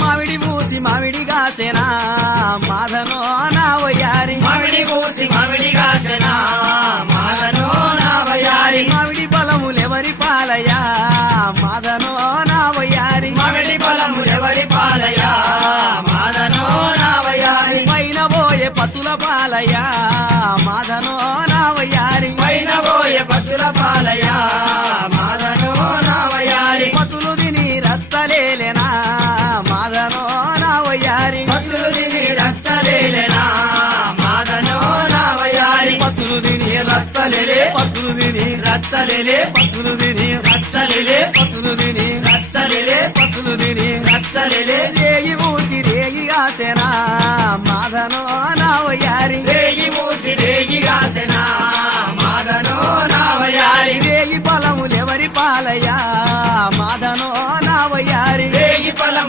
మామిడి పూసి మామిడి కాసేనా మాధనో నా వయ్యారి మామిడి పూసి మామిడి కాసెనా మాదనో నా వయ్యారి మామిడి ఫలములెవరి పాలయా మాధనో నా వయ్యారి మామిడి ఫలములెవరి పాలయా మాదనో నా వయ్యారి పైన పోయే పతుల పాలయా మాధనో నా వయ్యారి పైన పోయే పశుల పాలయా మాదనో నా వయ్యారి పతులు తిని రచ్చలేనా మాధనో నా వయ్యారి పశులు తిని రచ్చలేనా మాదనో నా వయ్యారి పతులు తిని రచ్చలేలే పతులు తిని రచ్చలేలే పతులు తిని రచ్చలేలే పతులు తిని రచ్చలేలే పతులు తిని రచ్చలేలే రేగి ఊసి రేగి కాసేనా మాధనో నా వయ్యారి రేగి మూసి రేగి కాసెనా మాదనో నా వయ్యారి రేగి ఫలములెవరి పాలయా మాధనో నా వయ్యారి రేగి ఫలం